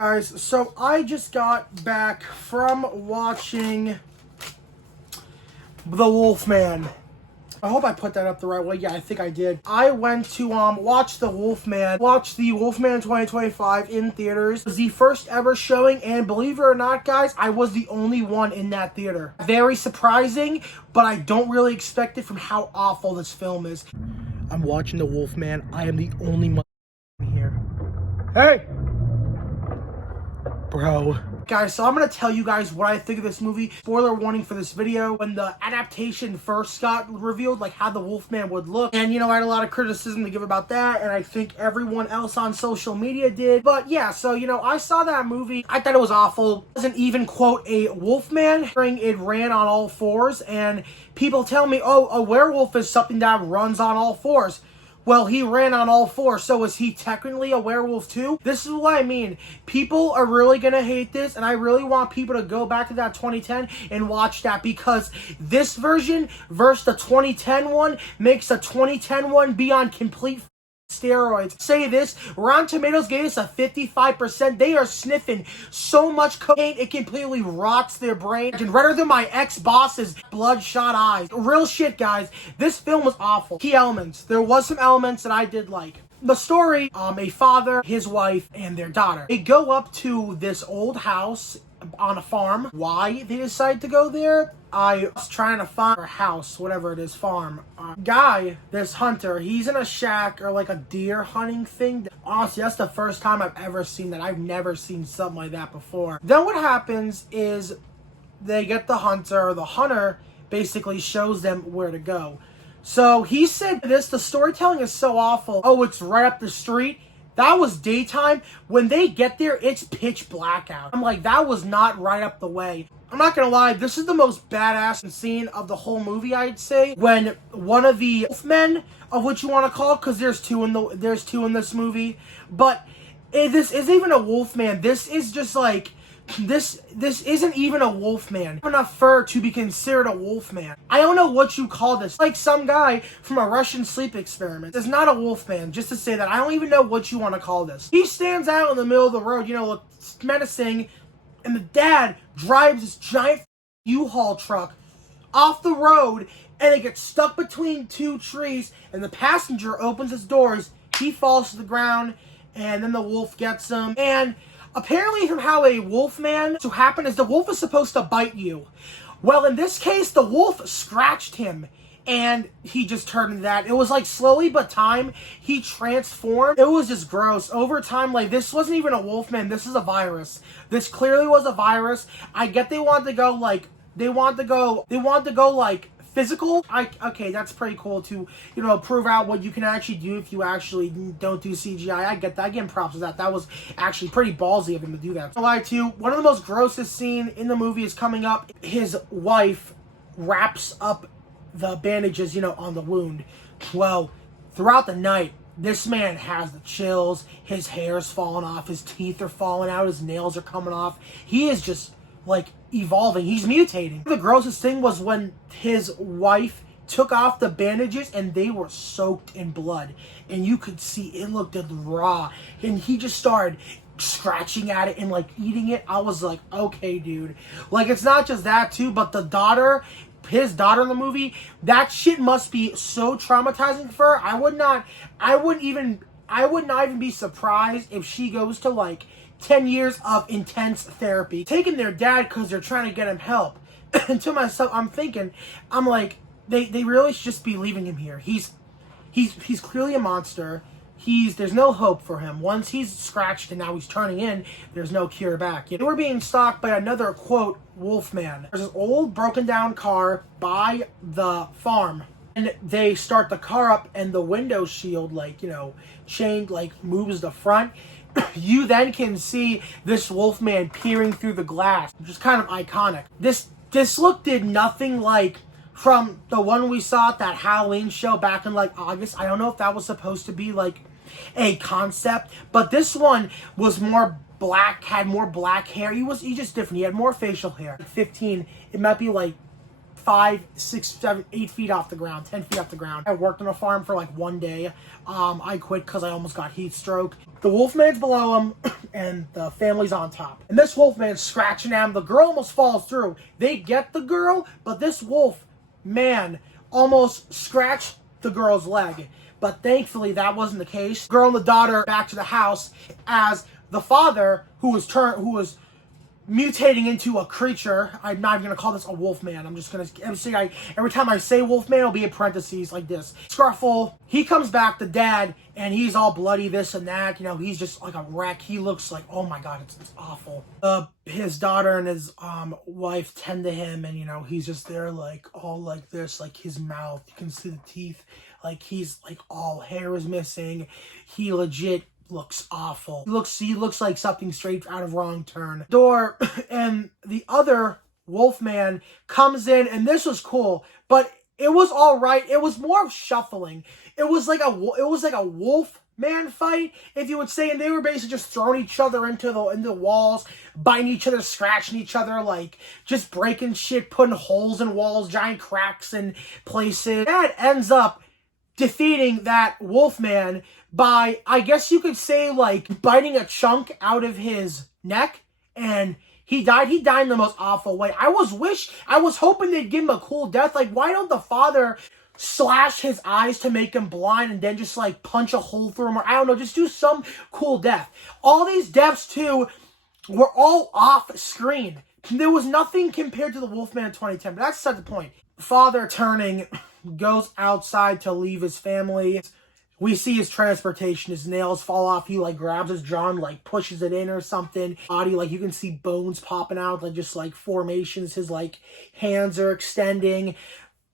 Guys, so I just got back from watching The Wolfman. I hope I put that up the right way. Yeah, I think I did. I went to watch The Wolfman. Watched The Wolfman 2025 in theaters. It was the first ever showing, and believe it or not, guys, I was the only one in that theater. Very surprising, but I don't really expect it from how awful this film is. I'm watching The Wolfman. I am the only one here. Hey! Bro. Guys, so I'm going to tell you guys what I think of this movie. Spoiler warning for this video. When the adaptation first got revealed, like how the Wolfman would look. And, I had a lot of criticism to give about that. And I think everyone else on social media did. But yeah, so, I saw that movie. I thought it was awful. It wasn't even, quote, a Wolfman. It ran on all fours. And people tell me, oh, a werewolf is something that runs on all fours. Well, he ran on all fours, so is he technically a werewolf too? This is what I mean. People are really going to hate this, and I really want people to go back to that 2010 and watch that, because this version versus the 2010 one makes the 2010 one be on complete steroids. Say this, Rotten Tomatoes gave us a 55%. They are sniffing so much cocaine it completely rots their brain. And redder than my ex-boss's bloodshot eyes. Real shit, guys. This film was awful. Key elements. There was some elements that I did like. The story, a father, his wife, and their daughter. They go up to this old house on a farm. Why they decide to go there? I was trying to find a house, whatever it is, farm. Guy, this hunter, he's in a shack or like a deer hunting thing. Honestly, that's the first time I've ever seen that. I've never seen something like that before. Then what happens is they get the hunter basically shows them where to go. So he said this, the storytelling is so awful. Oh, it's right up the street. That was daytime. When they get there, it's pitch black out. I'm like, that was not right up the way. I'm not gonna lie, this is the most badass scene of the whole movie, I'd say. When one of the wolfmen, of what you want to call, because there's two in this movie, but this isn't even a wolfman. This is just like, this isn't even a wolfman. Enough fur to be considered a wolfman. I don't know what you call this. Like some guy from a Russian sleep experiment. It's not a wolfman, just to say that. I don't even know what you want to call this. He stands out in the middle of the road, looks menacing, and the dad drives this giant U-Haul truck off the road, and it gets stuck between two trees, and the passenger opens his doors, he falls to the ground, and then the wolf gets him. And apparently from how a wolfman to happen is the wolf is supposed to bite you. Well, in this case, the wolf scratched him, and he just turned into that. It was like slowly but time, he transformed. It was just gross. Over time, like, this wasn't even a wolfman. This is a virus. This clearly was a virus. I get they want to go, like, physical. Okay, that's pretty cool to, prove out what you can actually do if you actually don't do CGI. I get that. I give him props for that. That was actually pretty ballsy of him to do that. So, one of the most grossest scene in the movie is coming up. His wife wraps up the bandages, on the wound. Well, throughout the night, this man has the chills. His hair's falling off. His teeth are falling out. His nails are coming off. He is just, like, evolving. He's mutating. The grossest thing was when his wife took off the bandages and they were soaked in blood. And you could see it looked raw. And he just started scratching at it and, like, eating it. I was like, okay, dude. Like, it's not just that, too, but the daughter, his daughter in the movie, that shit must be so traumatizing for her. I would not even be surprised if she goes to, like, 10 years of intense therapy, taking their dad because they're trying to get him help. And to myself, I'm like, they really should just be leaving him here. He's clearly a monster. There's no hope for him. Once he's scratched and now he's turning in, there's no cure back. We're being stalked by another, quote, wolfman. There's this old broken down car by the farm. And they start the car up and the window shield, chain, moves the front. You then can see this wolfman peering through the glass, which is kind of iconic. This look did nothing like from the one we saw at that Halloween show back in, August. I don't know if that was supposed to be, a concept, but this one was more black, had more black hair. He just different. He had more facial hair. 15, it might be, 5, 6, 7, 8 feet off the ground, 10 feet off the ground. I worked on a farm for 1 day. I quit because I almost got heat stroke. The wolfman's below him, and the family's on top. And this wolfman's scratching at him. The girl almost falls through. They get the girl, but this wolf man almost scratched the girl's leg. But thankfully, that wasn't the case. The girl and the daughter back to the house as the father, who was mutating into a creature. I'm not even going to call this a wolf man. I'm just going to, every time I say wolf man, it'll be in parentheses like this. Scruffle, he comes back, the dad, and he's all bloody, this and that. You know, he's just like a wreck. He looks like, oh my God, it's awful. His daughter and his wife tend to him, and, you know, he's just there like all like this, like his mouth. You can see the teeth. Like he's like all hair is missing. He legit looks awful. He looks like something straight out of Wrong Turn. Door and the other wolfman comes in, and this was cool, but it was all right. It was more shuffling. It was like a wolf man fight, if you would say, and they were basically just throwing each other into the walls, biting each other, scratching each other, like just breaking shit, putting holes in walls, giant cracks in places. That ends up defeating that wolfman by, I guess you could say, like, biting a chunk out of his neck, and he died. He died in the most awful way. I was hoping they'd give him a cool death. Like, why don't the father slash his eyes to make him blind and then just, like, punch a hole through him, or I don't know, just do some cool death. All these deaths, too, were all off screen. There was nothing compared to the Wolfman in 2010, but that's such the point. Father turning, goes outside to leave his family. We see his transportation, his nails fall off. He like grabs his jaw and like pushes it in or something. Body, like you can see bones popping out, like just like formations. His like hands are extending.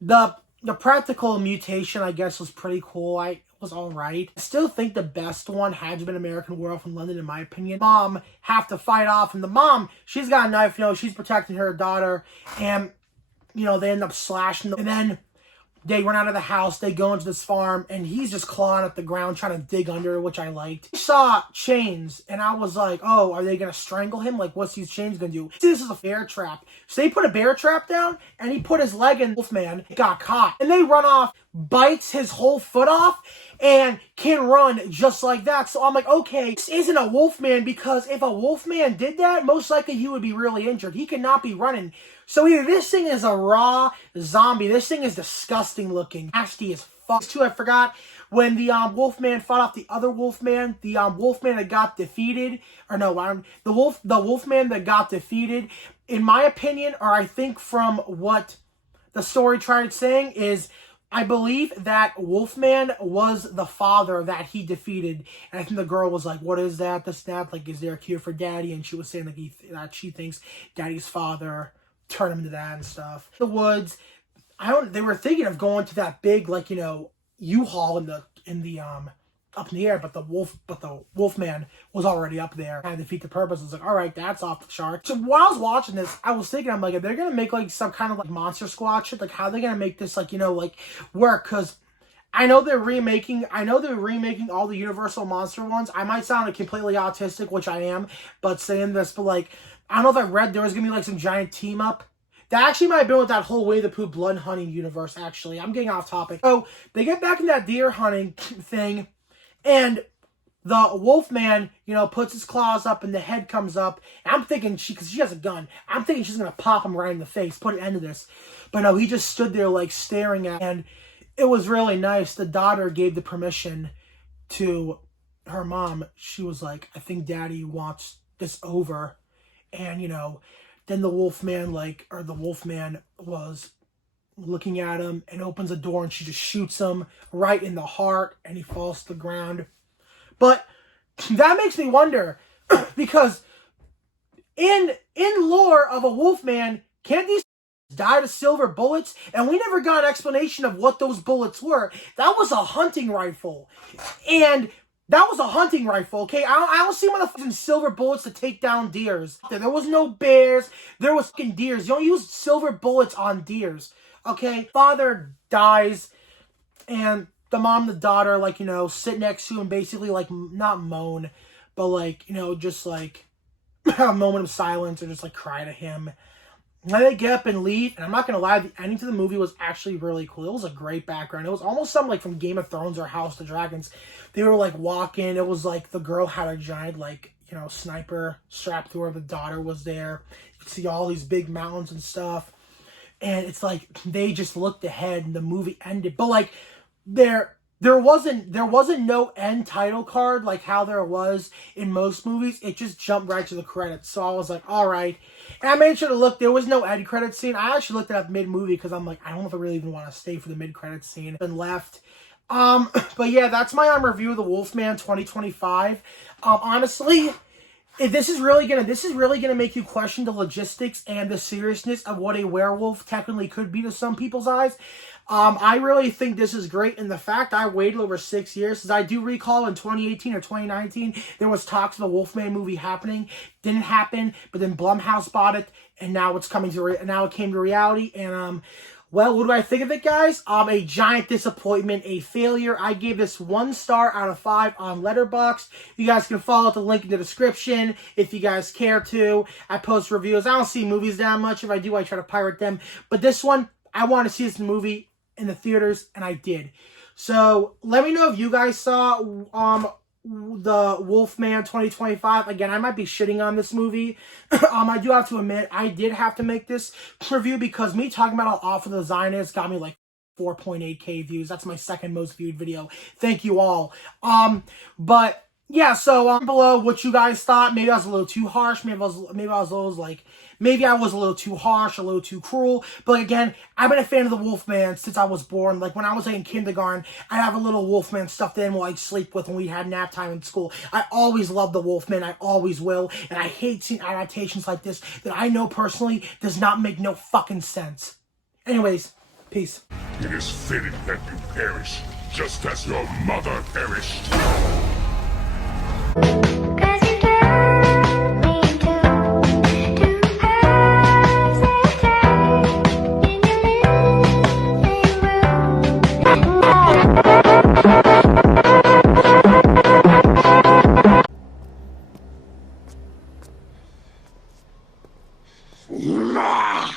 The practical mutation, I guess, was pretty cool. It was all right. I still think the best one had to been American Werewolf from London, in my opinion. Mom have to fight off, and the mom, she's got a knife. You know, she's protecting her daughter, and you know they end up slashing them, and then they run out of the house, they go into this farm, and he's just clawing at the ground, trying to dig under, which I liked. I saw chains, and I was like, oh, are they going to strangle him? Like, what's these chains going to do? This is a bear trap. So they put a bear trap down, and he put his leg in. Wolfman got caught. And they run off, bites his whole foot off, and can run just like that. So I'm like, okay, this isn't a wolfman, because if a wolfman did that, most likely he would be really injured. He cannot be running. So either this thing is a raw zombie, this thing is disgusting looking, nasty as fuck. Too, I forgot when the wolfman fought off the other wolfman, the wolfman that got defeated, or no, the wolfman that got defeated, in my opinion, or I think from what the story tried saying, is I believe that Wolfman was the father that he defeated. And I think the girl was like, what is that? This, that, like, is there a cure for daddy? And she was saying like that she thinks daddy's father turned him into that and stuff. The woods, they were thinking of going to that big, like, you know, U-Haul in the up in the air, but the wolfman was already up there and defeat the purpose. I was like, all right, that's off the chart. So while I was watching this, I was thinking, I'm like, if they're gonna make like some kind of like Monster Squad shit, like how are they gonna make this like, you know, like work? Because I know they're remaking all the Universal Monster ones. I might sound like completely autistic, which I am, but saying this, but like, I don't know if I read there was gonna be like some giant team up. That actually might have been with that whole Way the Pooh blood hunting universe, actually. I'm getting off topic. So they get back in that deer hunting thing, and the wolfman, you know, puts his claws up and the head comes up. And I'm thinking, because she has a gun, I'm thinking she's going to pop him right in the face, put an end to this. But no, he just stood there like staring at, and it was really nice. The daughter gave the permission to her mom. She was like, I think daddy wants this over. And, you know, then the wolfman was looking at him and opens a door, and she just shoots him right in the heart, and he falls to the ground. But that makes me wonder, because in lore of a wolfman, can't these die to silver bullets? And we never got an explanation of what those bullets were. That was a hunting rifle. And that was a hunting rifle, okay? I don't see motherfucking silver bullets to take down deers. There was no bears. There was fucking deers. You don't use silver bullets on deers, okay? Father dies, and the mom and the daughter, like, you know, sit next to him, basically, like, not moan, but, like, you know, just, like, have a moment of silence or just, like, cry to him. Then they get up and leave, and I'm not gonna lie, the ending to the movie was actually really cool. It was a great background. It was almost something like from Game of Thrones or House of Dragons. They were like walking. It was like the girl had a giant like, you know, sniper strapped to her. The daughter was there. You could see all these big mountains and stuff. And it's like they just looked ahead and the movie ended. But like there wasn't no end title card like how there was in most movies. It just jumped right to the credits. So I was like, all right. And I made sure to look. There was no end credit scene. I actually looked it up mid-movie because I'm like, I don't know if I really even want to stay for the mid-credit scene. And left. But yeah, that's my review of the Wolfman 2025. Honestly, this is really gonna make you question the logistics and the seriousness of what a werewolf technically could be to some people's eyes. I really think this is great, and the fact I waited over 6 years, because I do recall in 2018 or 2019 there was talks of the Wolfman movie happening, didn't happen, but then Blumhouse bought it, and now it's coming to now it came to reality, and well, what do I think of it, guys? A giant disappointment, a failure. I gave this 1 star out of 5 on Letterboxd. You guys can follow the link in the description if you guys care to. I post reviews. I don't see movies that much. If I do, I try to pirate them. But this one, I want to see this movie in the theaters, and I did. So let me know if you guys saw the Wolfman 2025. Again, I might be shitting on this movie. I do have to admit, I did have to make this review because me talking about how awful the design is got me like 4.8k views. That's my second most viewed video. Thank you all. But yeah, so below what you guys thought. Maybe I was a little too harsh. Maybe I was a little too harsh, a little too cruel. But again, I've been a fan of the Wolfman since I was born. Like when I was like in kindergarten, I'd have a little Wolfman stuffed animal I'd sleep with when we had nap time in school. I always loved the Wolfman. I always will. And I hate seeing adaptations like this that I know personally does not make no fucking sense. Anyways, peace. It is fitting that you perish, just as your mother perished. Nah.